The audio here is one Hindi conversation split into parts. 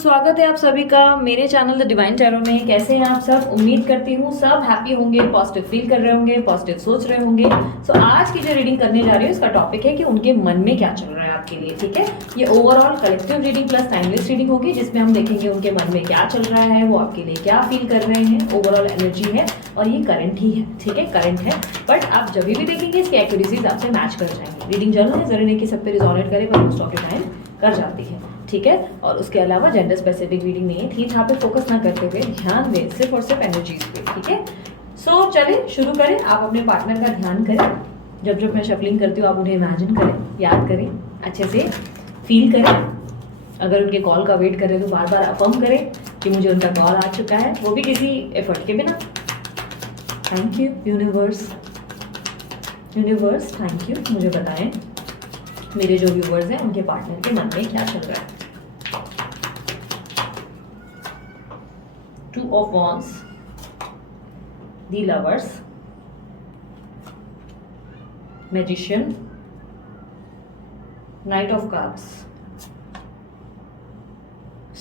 स्वागत है आप सभी का मेरे चैनल द डिवाइन टैरो में। कैसे हैं आप सब? उम्मीद करती हूँ सब हैप्पी होंगे, पॉजिटिव फील कर रहे होंगे, पॉजिटिव सोच रहे होंगे। सो आज की जो रीडिंग करने जा रही हूँ उसका टॉपिक है कि उनके मन में क्या चल रहा है आपके लिए। ठीक है, ये overall collective reading plus timeless reading होगी, जिसमें हम देखेंगे उनके मन में क्या चल रहा है, वो आपके लिए क्या फील कर रहे हैं। ओवरऑल एनर्जी है और ये करंट ही है। ठीक है, करंट है, बट आप जब भी देखेंगे इसकी एक्यूरेसीज आपसे मैच कर जाएंगे। रीडिंग जरूर है, जरूर नहीं कि सब पे रिजोनेट करे, पर मोस्ट ऑफ द टाइम कर जाती है। ठीक है, और उसके अलावा जेंडर स्पेसिफिक रीडिंग नहीं है। ठीक, यहाँ पे फोकस ना करते हुए ध्यान दें सिर्फ और सिर्फ एनर्जीज पे। ठीक है, सो चलें शुरू करें। आप अपने पार्टनर का ध्यान करें। जब जब मैं शफलिंग करती हूँ आप उन्हें इमेजिन करें, याद करें, अच्छे से फील करें। अगर उनके कॉल का वेट कर रहे हैं तो बार बार अफर्म करें कि मुझे उनका कॉल आ चुका है, वो भी किसी एफर्ट के बिना। Thank you universe, universe thank you. मुझे बताएं मेरे जो व्यूवर्स हैं उनके पार्टनर के मन में क्या चल रहा है। Two of wands, the lovers, magician, night of cups,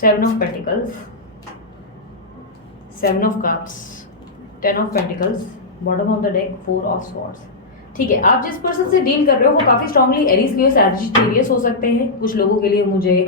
seven of pentacles, seven of cups, ten of pentacles, bottom of the deck, four of swords. ठीक है, आप जिस पर्सन से डील कर रहे हो वो काफी स्ट्रांगली एरीज, लियो, सैजिटेरियस हो सकते हैं। कुछ लोगों के लिए मुझे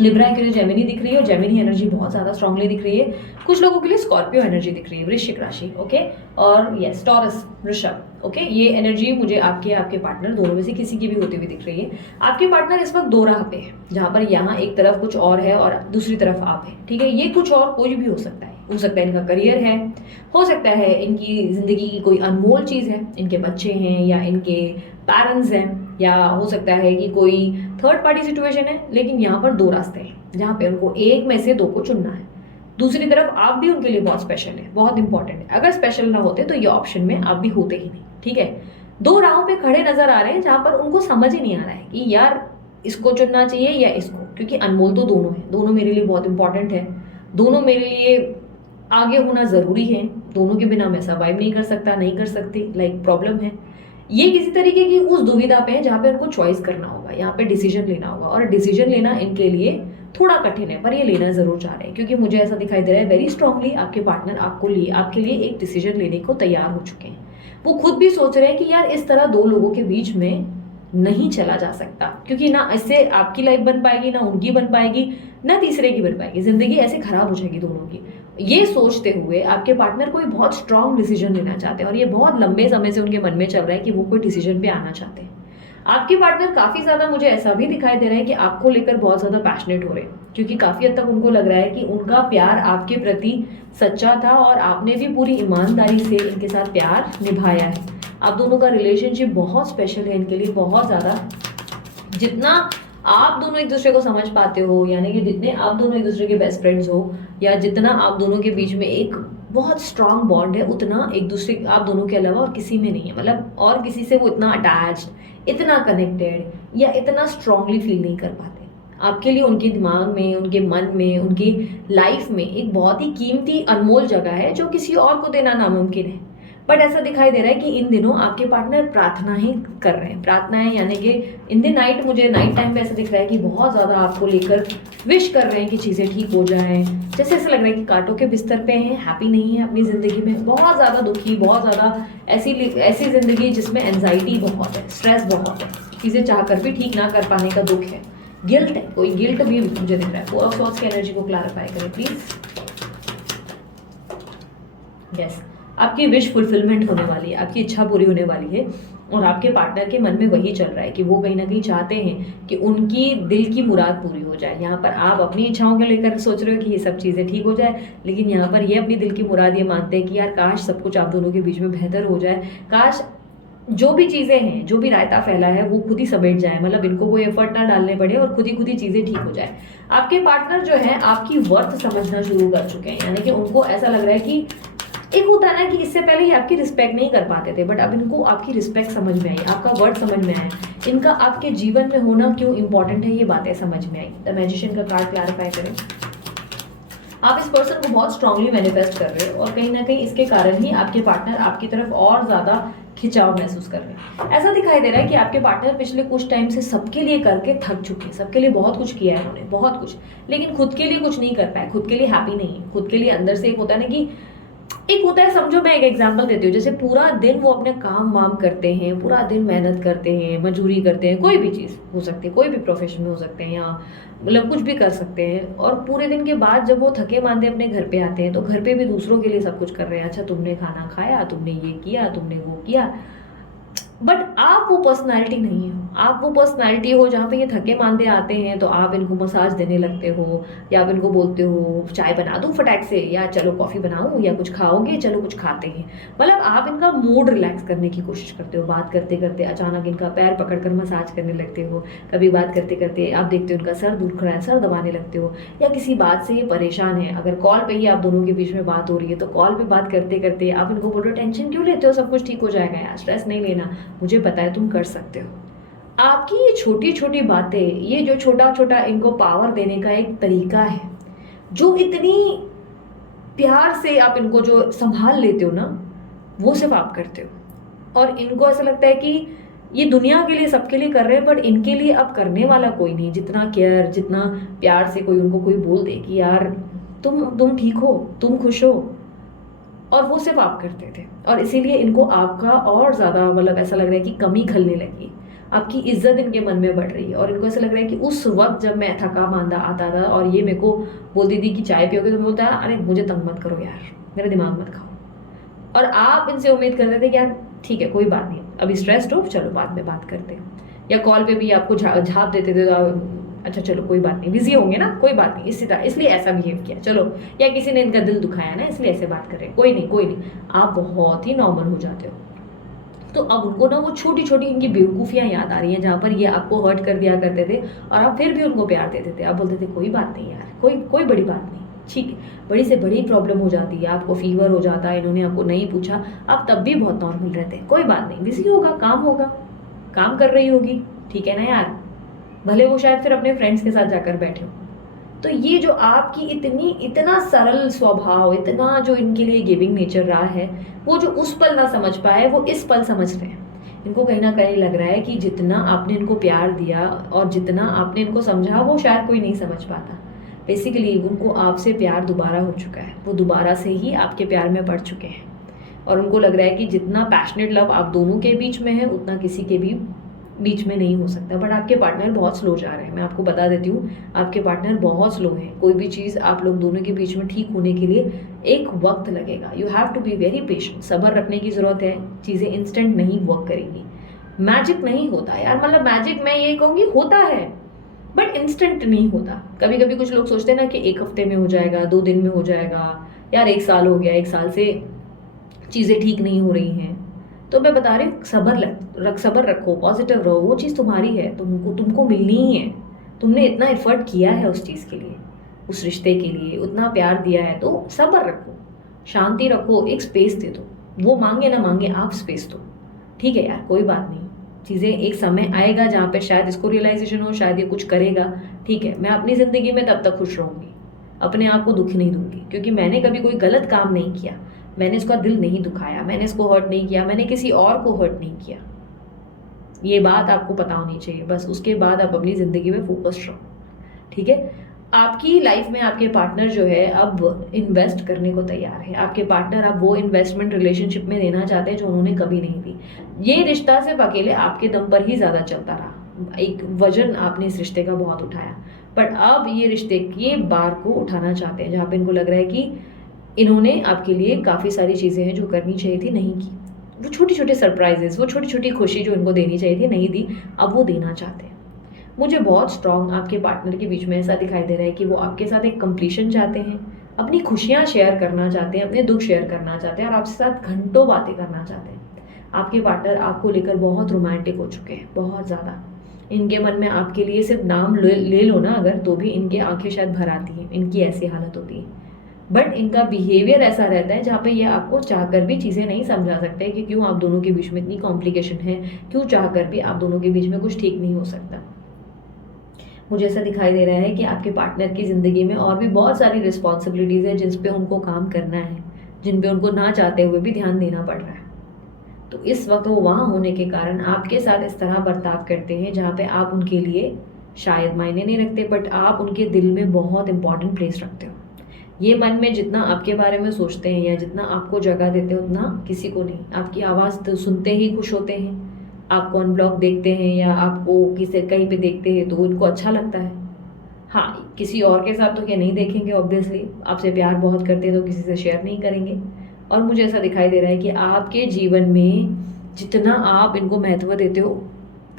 लिब्रा के लिए जेमिनी दिख रही है और जेमिनी एनर्जी बहुत ज्यादा स्ट्रांगली दिख रही है। कुछ लोगों के लिए स्कॉर्पियो एनर्जी दिख रही है, वृश्चिक राशि। ओके, और यस टॉरस, वृषभ। ओके, ये एनर्जी मुझे आपके पार्टनर दोनों में से किसी की भी होती हुई दिख रही है। आपके पार्टनर इस वक्त दो राह पे है, जहां पर यहाँ एक तरफ कुछ और है और दूसरी तरफ आप है। ठीक है, ये कुछ और कोई भी हो सकता है। हो सकता है इनका करियर है, हो सकता है इनकी जिंदगी की कोई अनमोल चीज है, इनके बच्चे हैं या इनके पेरेंट्स हैं, या हो सकता है कि कोई थर्ड पार्टी सिचुएशन है। लेकिन यहाँ पर दो रास्ते हैं जहाँ पे उनको एक में से दो को चुनना है। दूसरी तरफ आप भी उनके लिए बहुत स्पेशल है, बहुत इंपॉर्टेंट है। अगर स्पेशल ना होते तो ये ऑप्शन में आप भी होते ही नहीं। ठीक है, दो राहों पे खड़े नजर आ रहे हैं जहां पर उनको समझ ही नहीं आ रहा है कि यार इसको चुनना चाहिए या इसको, क्योंकि अनमोल तो दोनों है, दोनों मेरे लिए बहुत इंपॉर्टेंट है, दोनों मेरे लिए आगे होना जरूरी है, दोनों के बिना मैं सर्वाइव नहीं कर सकता, नहीं कर सकती, लाइक प्रॉब्लम है। ये किसी तरीके की उस दुविधा पे है जहाँ पे उनको चॉइस करना होगा, यहाँ पे डिसीजन लेना होगा, और डिसीजन लेना इनके लिए थोड़ा कठिन है, पर ये लेना जरूर चाह रहे हैं, क्योंकि मुझे ऐसा दिखाई दे रहा है वेरी स्ट्रांगली आपके पार्टनर आपके लिए एक डिसीजन लेने को तैयार हो चुके हैं। वो खुद भी सोच रहे हैं कि यार इस तरह दो लोगों के बीच में नहीं चला जा सकता, क्योंकि ना इससे आपकी लाइफ बन पाएगी, ना उनकी बन पाएगी, ना तीसरे की बन पाएगी, जिंदगी ऐसे खराब हो जाएगी दोनों की। ये सोचते हुए आपके पार्टनर कोई बहुत स्ट्रांग डिसीजन लेना चाहते हैं, और ये बहुत लंबे समय से उनके मन में चल रहा है कि वो कोई डिसीजन पे आना चाहते हैं। आपके पार्टनर काफी ज्यादा, मुझे ऐसा भी दिखाई दे रहा है कि आपको लेकर बहुत ज्यादा पैशनेट हो रहे हैं, क्योंकि काफी हद तक उनको लग रहा है कि उनका प्यार आपके प्रति सच्चा था और आपने भी पूरी ईमानदारी से इनके साथ प्यार निभाया है। आप दोनों का रिलेशनशिप बहुत स्पेशल है इनके लिए, बहुत ज्यादा। जितना आप दोनों एक दूसरे को समझ पाते हो, यानी कि जितने आप दोनों एक दूसरे के बेस्ट फ्रेंड्स हो, या जितना आप दोनों के बीच में एक बहुत स्ट्रांग बॉन्ड है, उतना एक दूसरे आप दोनों के अलावा और किसी में नहीं है। मतलब और किसी से वो इतना अटैच्ड, इतना कनेक्टेड या इतना स्ट्रांगली फील नहीं कर पाते। आपके लिए उनके दिमाग में, उनके मन में, उनकी लाइफ में एक बहुत ही कीमती अनमोल जगह है जो किसी और को देना नामुमकिन है। बट ऐसा दिखाई दे रहा है कि इन दिनों आपके पार्टनर प्रार्थना ही कर रहे हैं, प्रार्थनाएं, यानी कि इन द नाइट, मुझे नाइट टाइम पे ऐसा दिख रहा है कि बहुत ज़्यादा आपको लेकर विश कर रहे हैं कि चीज़ें ठीक हो जाएं। जैसे ऐसा लग रहा है कि कांटों के बिस्तर पे हैं, हैप्पी नहीं है अपनी ज़िंदगी में, बहुत ज़्यादा दुखी, बहुत ज़्यादा ऐसी ज़िंदगी जिसमें एनजाइटी बहुत है, स्ट्रेस बहुत है, चीज़ें चाह कर भी ठीक ना कर पाने का दुख है, गिल्ट है, कोई गिल्ट भी मुझे दिख रहा है। फोर ऑफ सॉर्ड्स की एनर्जी को क्लैरिफाई करें प्लीज। यस, आपकी विश फुलफिलमेंट होने वाली है, आपकी इच्छा पूरी होने वाली है, और आपके पार्टनर के मन में वही चल रहा है कि वो कहीं ना कहीं चाहते हैं कि उनकी दिल की मुराद पूरी हो जाए। यहाँ पर आप अपनी इच्छाओं को लेकर सोच रहे हो कि ये सब चीज़ें ठीक हो जाए, लेकिन यहाँ पर ये अपनी दिल की मुराद ये मानते हैं कि यार काश सब कुछ आप दोनों के बीच में बेहतर हो जाए, काश जो भी चीज़ें हैं, जो भी रायता फैला है वो खुद ही समेट जाए, मतलब इनको कोई एफर्ट ना डालने पड़े और खुद ही चीज़ें ठीक हो जाए। आपके पार्टनर जो है आपकी वर्थ समझना शुरू कर चुके हैं, यानी कि उनको ऐसा लग रहा है कि एक होता है ना कि इससे पहले ये आपकी रिस्पेक्ट नहीं कर पाते थे, बट अब इनको आपकी रिस्पेक्ट समझ में आई, आपका वर्ड समझ में आया, इनका आपके जीवन में होना क्यों इंपॉर्टेंट है ये बातें समझ में आई। द मैजिशियन का कार्ड क्लैरिफाई करें। आप इस पर्सन को बहुत स्ट्रांगली मैनिफेस्ट कर रहे हो, और कहीं ना कहीं इसके कारण ही आपके पार्टनर आपकी तरफ और ज्यादा खिंचाव महसूस कर रहे हैं। ऐसा दिखाई दे रहा है कि आपके पार्टनर पिछले कुछ टाइम से सबके लिए करके थक चुके हैं, सबके लिए बहुत कुछ किया है उन्होंने, बहुत कुछ, लेकिन खुद के लिए कुछ नहीं कर पाए, खुद के लिए हैप्पी नहीं है, खुद के लिए अंदर से एक होता है ना कि एक होता है, समझो मैं एक एग्जांपल देती हूँ, जैसे पूरा दिन वो अपने काम वाम करते हैं, पूरा दिन मेहनत करते हैं, मजदूरी करते हैं, कोई भी चीज़ हो सकती है, कोई भी प्रोफेशन में हो सकते हैं, या मतलब कुछ भी कर सकते हैं, और पूरे दिन के बाद जब वो थके मांदे अपने घर पे आते हैं तो घर पे भी दूसरों के लिए सब कुछ कर रहे हैं। अच्छा तुमने खाना खाया, तुमने ये किया, तुमने वो किया, बट आप वो पर्सनालिटी नहीं हो। आप वो पर्सनालिटी हो जहाँ पे ये थके मांदे आते हैं तो आप इनको मसाज देने लगते हो, या आप इनको बोलते हो चाय बना दूँ फटाक से, या चलो कॉफ़ी बनाऊँ, या कुछ खाओगे चलो कुछ खाते हैं। मतलब आप इनका मूड रिलैक्स करने की कोशिश करते हो। बात करते करते अचानक इनका पैर पकड़ कर मसाज करने लगते हो, कभी बात करते करते आप देखते हो इनका सर दुख रहा है, सर दबाने लगते हो, या किसी बात से ये परेशान है, अगर कॉल पे ही आप दोनों के बीच में बात हो रही है तो कॉल पे बात करते करते आप इनको बोल रहे हो टेंशन क्यों लेते हो, सब कुछ ठीक हो जाएगा यार, स्ट्रेस नहीं लेना, मुझे पता है तुम कर सकते हो। आपकी ये छोटी छोटी बातें, ये जो छोटा छोटा इनको पावर देने का एक तरीका है, जो इतनी प्यार से आप इनको जो संभाल लेते हो ना, वो सिर्फ आप करते हो। और इनको ऐसा लगता है कि ये दुनिया के लिए सबके लिए कर रहे हैं, बट इनके लिए अब करने वाला कोई नहीं। जितना केयर, जितना प्यार से कोई उनको कोई बोल दे कि यार तुम ठीक हो, तुम खुश हो, और वो सिर्फ आप करते थे। और इसीलिए इनको आपका और ज़्यादा मतलब ऐसा लग रहा है कि कमी खलने लगी, आपकी इज्जत इनके मन में बढ़ रही है। और इनको ऐसा लग रहा है कि उस वक्त जब मैं थका मांदा आता था और ये मेरे को बोलती थी कि चाय पियोगे, तो मैं बोलता अरे मुझे तंग मत करो यार, मेरा दिमाग मत खाओ। और आप इनसे उम्मीद करते थे कि यार ठीक है कोई बात नहीं, अभी स्ट्रेस्ड हो, चलो बाद में बात करते हैं। या कॉल पे भी आपको झाप देते थे, अच्छा चलो कोई बात नहीं, बिजी होंगे ना, कोई बात नहीं, इसी तरह इसलिए ऐसा बिहेव किया, चलो, या किसी ने इनका दिल दुखाया ना इसलिए ऐसे बात कर रहे हैं, कोई नहीं कोई नहीं। आप बहुत ही नॉर्मल हो जाते हो। तो अब उनको ना वो छोटी छोटी इनकी बेवकूफ़ियाँ याद आ रही हैं, जहाँ पर ये आपको हर्ट कर दिया करते थे और आप फिर भी उनको प्यार देते थे। आप बोलते थे कोई बात नहीं यार, कोई कोई बड़ी बात नहीं, ठीक है। बड़ी से बड़ी प्रॉब्लम हो जाती है, आपको फीवर हो जाता है, इन्होंने आपको नहीं पूछा, आप तब भी बहुत नॉर्मल रहते हैं, कोई बात नहीं, बिजी होगा, काम होगा, काम कर रही होगी, ठीक है ना यार, भले वो शायद फिर अपने फ्रेंड्स के साथ जाकर बैठे हो। तो ये जो आपकी इतना सरल स्वभाव, इतना जो इनके लिए गिविंग नेचर रहा है, वो जो उस पल ना समझ पाए वो इस पल समझ रहे हैं। इनको कहीं ना कहीं लग रहा है कि जितना आपने इनको प्यार दिया और जितना आपने इनको समझा वो शायद कोई नहीं समझ पाता। बेसिकली उनको आपसे प्यार दोबारा हो चुका है, वो दोबारा से ही आपके प्यार में पड़ चुके हैं। और उनको लग रहा है कि जितना पैशनेट लव आप दोनों के बीच में है उतना किसी के भी बीच में नहीं हो सकता। बट आपके पार्टनर बहुत स्लो जा रहे हैं, मैं आपको बता देती हूँ, आपके पार्टनर बहुत स्लो हैं। कोई भी चीज़ आप लोग दोनों के बीच में ठीक होने के लिए एक वक्त लगेगा। You have to be very patient, सब्र रखने की ज़रूरत है। चीज़ें इंस्टेंट नहीं वर्क करेंगी, मैजिक नहीं होता यार, मतलब मैजिक मैं ये कहूँगी होता है बट इंस्टेंट नहीं होता। कभी कभी कुछ लोग सोचते हैं ना कि एक हफ्ते में हो जाएगा, 2 दिन में हो जाएगा, यार 1 साल हो गया, 1 साल से चीज़ें ठीक नहीं हो रही हैं। तो मैं बता रही हूँ सब्र रखो, पॉजिटिव रहो, वो चीज़ तुम्हारी है, तुमको मिलनी ही है। तुमने इतना एफर्ट किया है उस चीज़ के लिए, उस रिश्ते के लिए उतना प्यार दिया है, तो सब्र रखो, शांति रखो, एक स्पेस दे दो। वो मांगे ना मांगे आप स्पेस दो, ठीक है यार, कोई बात नहीं। चीज़ें एक समय आएगा जहाँ पे शायद इसको रियलाइजेशन हो, शायद ये कुछ करेगा, ठीक है। मैं अपनी ज़िंदगी में तब तक खुश रहूँगी, अपने आप को दुख नहीं दूंगी, क्योंकि मैंने कभी कोई गलत काम नहीं किया, मैंने इसका दिल नहीं दुखाया, मैंने इसको हर्ट नहीं किया, मैंने किसी और को हर्ट नहीं किया। ये बात आपको पता होनी चाहिए। बस उसके बाद आप अपनी ज़िंदगी में फोकस्ड रहो, ठीक है। आपकी लाइफ में आपके पार्टनर जो है अब इन्वेस्ट करने को तैयार है। आपके पार्टनर अब वो इन्वेस्टमेंट रिलेशनशिप में देना चाहते हैं जो उन्होंने कभी नहीं दी। ये रिश्ता सिर्फ अकेले आपके दम पर ही ज़्यादा चलता रहा, एक वजन आपने इस रिश्ते का बहुत उठाया, बट अब ये रिश्ते के बार को उठाना चाहते हैं, जहाँ पे इनको लग रहा है कि इन्होंने आपके लिए काफ़ी सारी चीज़ें हैं जो करनी चाहिए थी नहीं की। वो छोटी छोटी सरप्राइजेस, वो छोटी छोटी खुशी जो इनको देनी चाहिए थी नहीं दी, अब वो देना चाहते हैं। मुझे बहुत स्ट्रॉन्ग आपके पार्टनर के बीच में ऐसा दिखाई दे रहा है कि वो आपके साथ एक कंप्लीशन चाहते हैं, अपनी खुशियाँ शेयर करना चाहते हैं, अपने दुख शेयर करना चाहते हैं और आपके साथ घंटों बातें करना चाहते हैं। आपके पार्टनर आपको लेकर बहुत रोमांटिक हो चुके हैं, बहुत ज़्यादा। इनके मन में आपके लिए सिर्फ नाम ले लो ना अगर, तो भी इनके आंखें शायद भर आती हैं, इनकी ऐसी हालत होती है। बट इनका बिहेवियर ऐसा रहता है जहाँ पे ये आपको चाहकर भी चीज़ें नहीं समझा सकते कि क्यों आप दोनों के बीच में इतनी कॉम्प्लिकेशन है, क्यों चाहकर भी आप दोनों के बीच में कुछ ठीक नहीं हो सकता। मुझे ऐसा दिखाई दे रहा है कि आपके पार्टनर की ज़िंदगी में और भी बहुत सारी रिस्पॉन्सिबिलिटीज़ हैं जिस पे उनको काम करना है, जिन पे उनको ना चाहते हुए भी ध्यान देना पड़ रहा है। तो इस वक्त वो वहाँ होने के कारण आपके साथ इस तरह बर्ताव करते हैं जहाँ पे आप उनके लिए शायद मायने नहीं रखते, बट आप उनके दिल में बहुत इंपॉर्टेंट प्लेस रखते हो। ये मन में जितना आपके बारे में सोचते हैं या जितना आपको जगह देते हैं उतना किसी को नहीं। आपकी आवाज़ तो सुनते ही खुश होते हैं, आपको अनब्लॉक देखते हैं या आपको किसी कहीं पे देखते हैं तो उनको अच्छा लगता है। हाँ, किसी और के साथ तो क्या नहीं देखेंगे, ऑब्वियसली आपसे प्यार बहुत करते हैं तो किसी से शेयर नहीं करेंगे। और मुझे ऐसा दिखाई दे रहा है कि आपके जीवन में जितना आप इनको महत्व देते हो,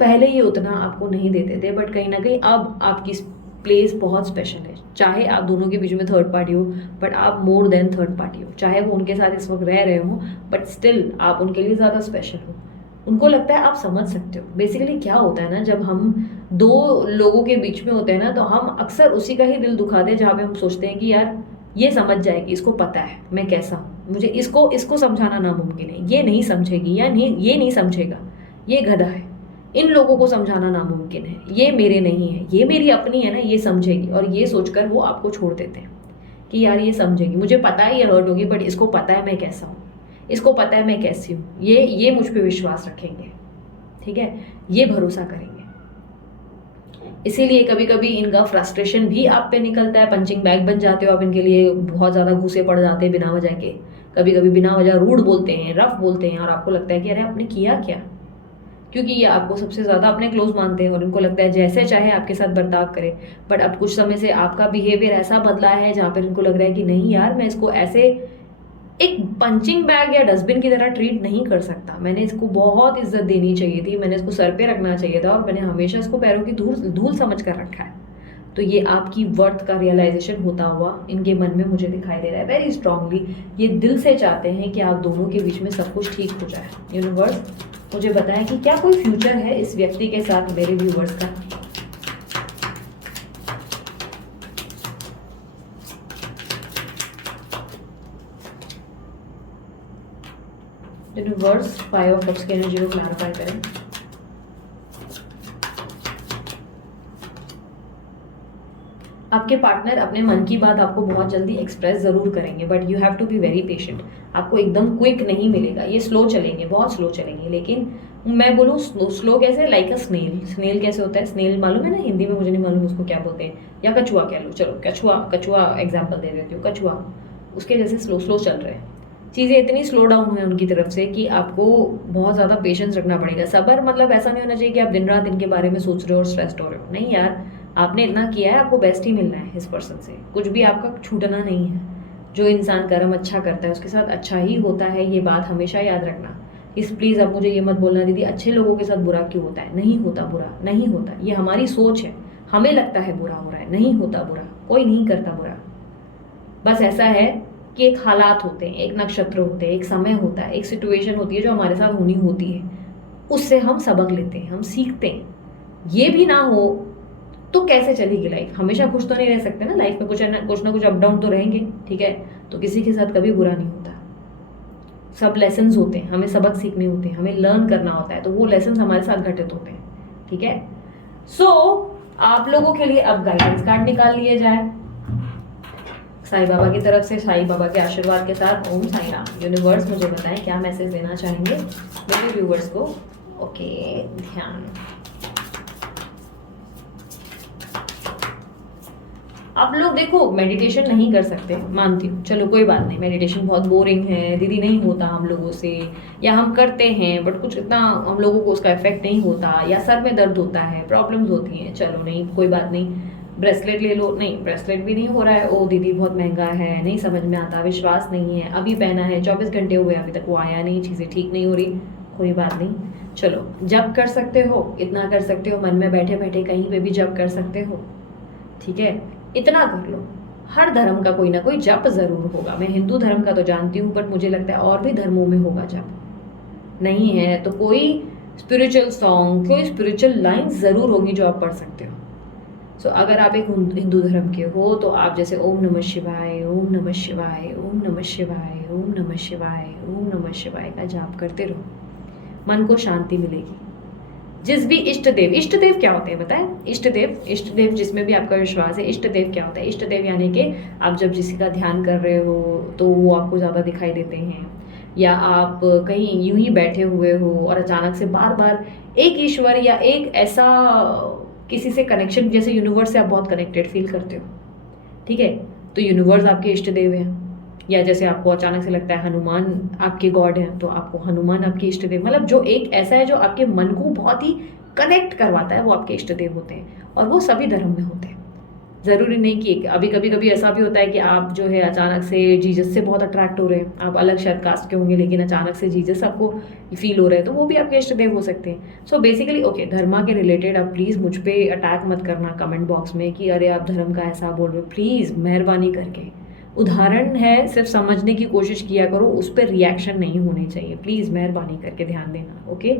पहले ये उतना आपको नहीं देते थे, बट कहीं ना कहीं अब आपकी प्लेस बहुत स्पेशल है। चाहे आप दोनों के बीच में थर्ड पार्टी हो, बट आप मोर देन थर्ड पार्टी हो। चाहे वो उनके साथ इस वक्त रह रहे हो, बट स्टिल आप उनके लिए ज़्यादा स्पेशल हो। उनको लगता है आप समझ सकते हो। बेसिकली क्या होता है ना, जब हम दो लोगों के बीच में होते हैं ना, तो हम अक्सर उसी का ही दिल दुखाते हैं जहाँ पे हम सोचते हैं कि यार ये समझ जाएगी, इसको पता है मैं कैसा हूँ, मुझे इसको इसको समझाना नामुमकिन है, ये नहीं समझेगी या नहीं ये नहीं समझेगा, ये गधा है, इन लोगों को समझाना नामुमकिन है, ये मेरे नहीं है, ये मेरी अपनी है ना, ये समझेगी। और ये सोचकर वो आपको छोड़ देते हैं कि यार ये समझेगी, मुझे पता है ये हर्ट होगी, बट इसको पता है मैं कैसा हूँ, इसको पता है मैं कैसी हूँ, ये मुझ पर विश्वास रखेंगे, ठीक है, ये भरोसा करेंगे। इसीलिए कभी कभी इनका फ्रस्ट्रेशन भी आप पे निकलता है, पंचिंग बैग बन जाते हो आप इनके लिए, बहुत ज़्यादा घुसे पड़ जाते हैं बिना वजह के। कभी कभी बिना वजह रूड बोलते हैं, रफ बोलते हैं, और आपको लगता है कि अरे आपने किया क्या, क्योंकि ये आपको सबसे ज़्यादा अपने क्लोज मानते हैं और इनको लगता है जैसे चाहे आपके साथ बर्ताव करे। बट अब कुछ समय से आपका बिहेवियर ऐसा बदला है जहाँ पर इनको लग रहा है कि नहीं यार, मैं इसको ऐसे एक पंचिंग बैग या डस्टबिन की तरह ट्रीट नहीं कर सकता, मैंने इसको बहुत इज्जत देनी चाहिए थी, मैंने इसको सर पे रखना चाहिए था, और मैंने हमेशा इसको पैरों की धूल धूल समझ कर रखा है। तो ये आपकी वर्थ का रियलाइजेशन होता हुआ इनके मन में मुझे दिखाई दे रहा है वेरी स्ट्रांगली। ये दिल से चाहते हैं कि आप दोनों के बीच में सब कुछ ठीक हो जाए। यूनिवर्स मुझे बताएं कि क्या कोई फ्यूचर है इस व्यक्ति के साथ मेरे व्यूवर्स का। यूनिवर्स 5 ऑफ कप्स की एनर्जी को क्लैरिफाई करें। आपके पार्टनर अपने मन की बात आपको बहुत जल्दी एक्सप्रेस ज़रूर करेंगे, but you have to be very patient. आपको एकदम क्विक नहीं मिलेगा, ये स्लो चलेंगे, बहुत स्लो चलेंगे। लेकिन मैं बोलूँ स्लो कैसे, लाइक अ स्नेल। स्नेल कैसे होता है, स्नेल मालूम है ना हिंदी में, मुझे नहीं मालूम उसको क्या बोलते हैं, या कछुआ कह लो, चलो कछुआ एग्जाम्पल दे देती हूँ, कछुआ उसके जैसे स्लो स्लो चल रहे हैं। चीज़ें इतनी स्लो डाउन हुई उनकी तरफ से कि आपको बहुत ज़्यादा पेशेंस रखना पड़ेगा। सब्र मतलब ऐसा नहीं होना चाहिए कि आप दिन रात इनके बारे में सोच रहे हो और स्ट्रेस्ड हो रहे हो। नहीं यार, आपने इतना किया है, आपको बेस्ट ही मिलना है इस पर्सन से, कुछ भी आपका छूटना नहीं है। जो इंसान कर्म अच्छा करता है उसके साथ अच्छा ही होता है, ये बात हमेशा याद रखना। इस प्लीज़ अब मुझे ये मत बोलना दीदी अच्छे लोगों के साथ बुरा क्यों होता है, नहीं होता बुरा, नहीं होता, ये हमारी सोच है, हमें लगता है बुरा हो रहा है, नहीं होता बुरा, कोई नहीं करता बुरा। बस ऐसा है कि एक हालात होते हैं, एक नक्षत्र होते हैं, एक समय होता है, एक सिचुएशन होती है जो हमारे साथ होनी होती है, उससे हम सबक लेते हैं, हम सीखते हैं। ये भी ना हो तो कैसे चलेगी लाइफ, हमेशा खुश तो नहीं रह सकते ना, लाइफ में कुछ ना कुछ अप डाउन तो रहेंगे, ठीक है। तो किसी के साथ कभी बुरा नहीं होता, सब लेसन्स होते हैं, हमें सबक सीखने होते हैं, हमें लर्न करना होता है, तो वो लेसन्स हमारे साथ घटित होते हैं, ठीक है। सो आप लोगों के लिए अब गाइडेंस कार्ड निकाल लिए जाए साईं बाबा की तरफ से, साईं बाबा के आशीर्वाद के साथ। ओम साईं राम। यूनिवर्स मुझे बताएं क्या मैसेज देना चाहेंगे मेरे व्यूवर्स को। ओके, ध्यान। आप लोग देखो मेडिटेशन नहीं कर सकते, मानती हूँ, चलो कोई बात नहीं, मेडिटेशन बहुत बोरिंग है दीदी, नहीं होता हम लोगों से, या हम करते हैं बट कुछ इतना हम लोगों को उसका इफेक्ट नहीं होता, या सर में दर्द होता है, प्रॉब्लम्स होती हैं, चलो नहीं कोई बात नहीं, ब्रेसलेट ले लो, नहीं ब्रेसलेट भी नहीं हो रहा है, ओ दीदी बहुत महंगा है, नहीं समझ में आता, विश्वास नहीं है, अभी पहना है 24 घंटे हुए अभी तक वो आया नहीं, चीज़ें ठीक नहीं हो रही, कोई बात नहीं, चलो जब कर सकते हो इतना कर सकते हो, मन में बैठे बैठे कहीं पे भी जब कर सकते हो, ठीक है, इतना कर लो। हर धर्म का कोई ना कोई जप ज़रूर होगा, मैं हिंदू धर्म का तो जानती हूँ, बट मुझे लगता है और भी धर्मों में होगा जप, नहीं है तो कोई स्पिरिचुअल सॉन्ग, कोई स्पिरिचुअल लाइन ज़रूर होगी जो आप पढ़ सकते हो। सो अगर आप एक हिंदू धर्म के हो तो आप जैसे ओम नमः शिवाय, ओम नमः शिवाय, ओम नमः शिवाय, ओम नमः शिवाय, ओम नमः शिवाय का जाप करते रहो, मन को शांति मिलेगी। जिस भी इष्ट देव क्या होते हैं बताएं, इष्ट देव जिसमें भी आपका विश्वास है, इष्ट देव क्या होता है, इष्ट देव यानी कि आप जब किसी का ध्यान कर रहे हो तो वो आपको ज़्यादा दिखाई देते हैं, या आप कहीं यूं ही बैठे हुए हो और अचानक से बार बार एक ईश्वर या एक ऐसा किसी से कनेक्शन, जैसे यूनिवर्स से आप बहुत कनेक्टेड फील करते हो, ठीक है, तो यूनिवर्स आपके इष्ट देव हैं। या जैसे आपको अचानक से लगता है हनुमान आपके गॉड हैं, तो आपको हनुमान आपके इष्ट देव, मतलब जो एक ऐसा है जो आपके मन को बहुत ही कनेक्ट करवाता है, वो आपके इष्ट देव होते हैं। और वो सभी धर्म में होते हैं। ज़रूरी नहीं कि अभी कभी कभी ऐसा भी होता है कि आप जो है अचानक से जीसस से बहुत अट्रैक्ट हो रहे हैं, आप अलग शायद कास्ट के होंगे लेकिन अचानक से जीसस आपको फील हो रहे हैं, तो वो भी आपके इष्ट देव हो सकते हैं। सो बेसिकली ओके, धर्मा के रिलेटेड आप प्लीज़ मुझ पर अटैक मत करना कमेंट बॉक्स में कि अरे आप धर्म का ऐसा बोल रहे हो, प्लीज़ मेहरबानी करके। उदाहरण है, सिर्फ समझने की कोशिश किया करो, उस पर रिएक्शन नहीं होनी चाहिए, प्लीज़ मेहरबानी करके ध्यान देना, ओके।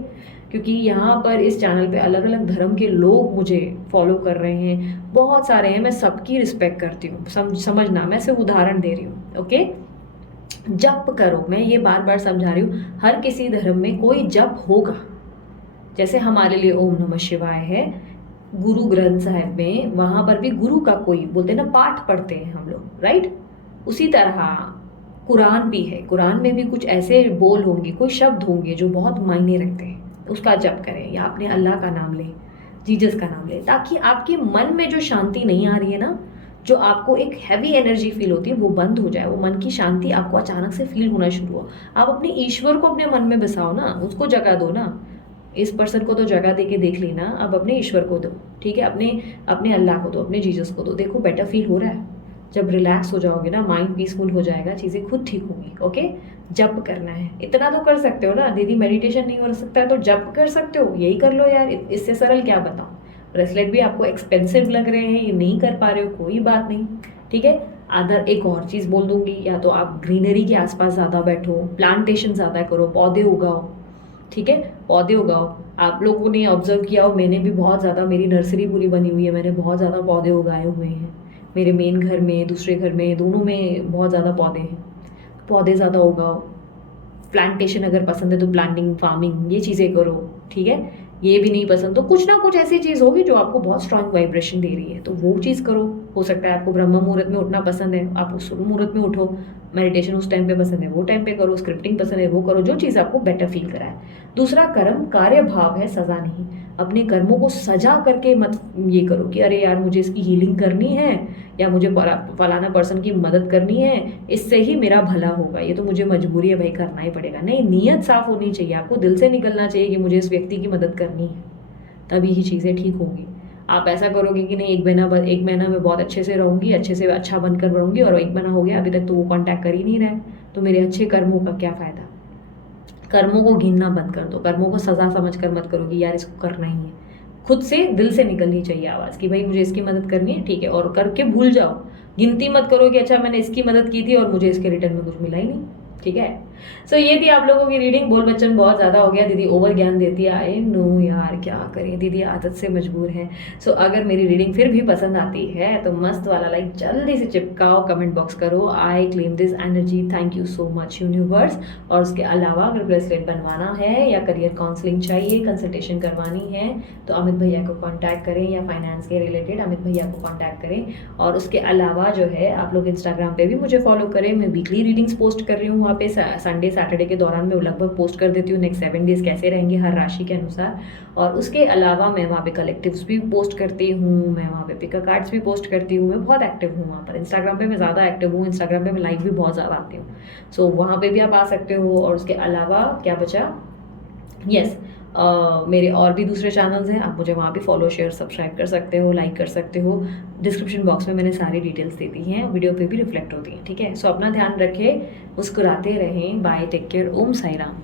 क्योंकि यहाँ पर इस चैनल पे अलग अलग धर्म के लोग मुझे फॉलो कर रहे हैं, बहुत सारे हैं, मैं सबकी रिस्पेक्ट करती हूँ, समझना, मैं सिर्फ उदाहरण दे रही हूँ, ओके। जप करो, मैं ये बार बार समझा रही हूँ, हर किसी धर्म में कोई जप होगा। जैसे हमारे लिए ओम नमः शिवाय है, गुरु ग्रंथ साहिब में वहाँ पर भी गुरु का कोई बोलते हैं ना, पाठ पढ़ते हैं हम लोग, राइट। उसी तरह कुरान भी है, कुरान में भी कुछ ऐसे बोल होंगे, कोई शब्द होंगे जो बहुत मायने रखते हैं, उसका जप करें या अपने अल्लाह का नाम लें, जीसस का नाम लें, ताकि आपके मन में जो शांति नहीं आ रही है ना, जो आपको एक हैवी एनर्जी फील होती है, वो बंद हो जाए, वो मन की शांति आपको अचानक से फील होना शुरू हो। आप अपने ईश्वर को अपने मन में बसाओ ना, उसको जगह दो ना। इस पर्सन को तो जगह दे के देख लेना, अब अपने ईश्वर को दो, ठीक है, अपने अपने अल्लाह को दो, अपने जीसस को दो, देखो बेटर फील हो रहा है। जब रिलैक्स हो जाओगे ना, माइंड पीसफुल हो जाएगा, चीज़ें खुद ठीक होंगी, ओके। जप करना है, इतना तो कर सकते हो ना दीदी, मेडिटेशन नहीं हो सकता है तो जप कर सकते हो, यही कर लो यार, इससे सरल क्या बताऊँ। ब्रेसलेट भी आपको एक्सपेंसिव लग रहे हैं, ये नहीं कर पा रहे हो, कोई बात नहीं, ठीक है। अदर एक और चीज़ बोल दूंगी, या तो आप ग्रीनरी के आसपास ज़्यादा बैठो, प्लांटेशन ज़्यादा करो, पौधे उगाओ, ठीक है, पौधे उगाओ। आप लोगों ने ऑब्जर्व किया हो, मैंने भी बहुत ज़्यादा, मेरी नर्सरी पूरी बनी हुई है, मैंने बहुत ज़्यादा पौधे उगाए हुए हैं, मेरे मेन घर में, दूसरे घर में, दोनों में बहुत ज़्यादा पौधे हैं। पौधे ज़्यादा उगाओ, प्लांटेशन अगर पसंद है तो प्लांटिंग, फार्मिंग, ये चीज़ें करो, ठीक है। ये भी नहीं पसंद तो कुछ ना कुछ ऐसी चीज़ होगी जो आपको बहुत स्ट्रांग वाइब्रेशन दे रही है, तो वो चीज़ करो। हो सकता है आपको ब्रह्म मुहूर्त में उठना पसंद है, आप उस मुहूर्त में उठो, मेडिटेशन उस टाइम पे पसंद है वो टाइम पे करो, स्क्रिप्टिंग पसंद है वो करो, जो चीज़ आपको बेटर फील कराए। दूसरा, कर्म कार्य भाव है, सज़ा नहीं। अपने कर्मों को सजा करके मत ये करो कि अरे यार मुझे इसकी हीलिंग करनी है, या मुझे फलाना पर्सन की मदद करनी है, इससे ही मेरा भला होगा, ये तो मुझे मजबूरी है भाई, करना ही पड़ेगा। नहीं, नीयत साफ होनी चाहिए, आपको दिल से निकलना चाहिए कि मुझे इस व्यक्ति की मदद करनी है, तभी ही चीज़ें ठीक होंगी। आप ऐसा करोगे कि नहीं, एक महीना में बहुत अच्छे से रहूँगी, अच्छे से अच्छा बनकर रहूँगी, और एक महीना हो गया अभी तक तो वो कांटेक्ट कर ही नहीं रहा है, तो मेरे अच्छे कर्मों का क्या फ़ायदा। कर्मों को गिनना बंद कर दो, कर्मों को सजा समझ कर मत करो कि यार इसको करना ही है। खुद से दिल से निकलनी चाहिए आवाज़ कि भाई मुझे इसकी मदद करनी है, ठीक है, और करके भूल जाओ। गिनती मत करो कि अच्छा मैंने इसकी मदद की थी और मुझे इसके रिटर्न में कुछ मिला ही नहीं, ठीक है। सो ये थी आप लोगों की रीडिंग। बोल बच्चन बहुत ज़्यादा हो गया, दीदी ओवर ज्ञान देती है, आई नो यार क्या करें, दीदी आदत से मजबूर है। सो अगर मेरी रीडिंग फिर भी पसंद आती है तो मस्त वाला लाइक जल्दी से चिपकाओ, कमेंट बॉक्स करो, I claim this energy, thank you so much universe. और उसके अलावा अगर ब्रेसलेट बनवाना है या करियर काउंसलिंग चाहिए, कंसल्टेशन करवानी है, तो अमित भैया को कॉन्टैक्ट करें, या फाइनेंस के रिलेटेड अमित भैया को कॉन्टैक्ट करें। और उसके अलावा जो है आप लोग इंस्टाग्राम पे भी मुझे फॉलो करें, मैं वीकली रीडिंग्स पोस्ट कर रही हूँ वहाँ पे, संडे सैटरडे के दौरान मैं लगभग पोस्ट कर देती हूँ नेक्स्ट 7 डेज कैसे रहेंगे हर राशि के अनुसार। और उसके अलावा मैं वहाँ पे कलेक्टिव्स भी पोस्ट करती हूँ, मैं वहाँ पे पिका कार्ड्स भी पोस्ट करती हूँ, मैं बहुत एक्टिव हूँ वहाँ पर। इंस्टाग्राम पे मैं ज़्यादा एक्टिव हूँ, इंस्टाग्राम पे मैं लाइव भी बहुत ज़्यादा आती हूँ, सो वहाँ पे भी आप आ सकते हो। और उसके अलावा क्या बचा, यस मेरे और भी दूसरे चैनल्स हैं, आप मुझे वहाँ पे फॉलो, शेयर, सब्सक्राइब कर सकते हो, लाइक कर सकते हो। डिस्क्रिप्शन बॉक्स में मैंने सारी डिटेल्स दे दी हैं, वीडियो पे भी रिफ्लेक्ट होती हैं, ठीक है। सो अपना ध्यान रखें, मुस्कुराते रहें, बाय, टेक केयर, ओम साई राम।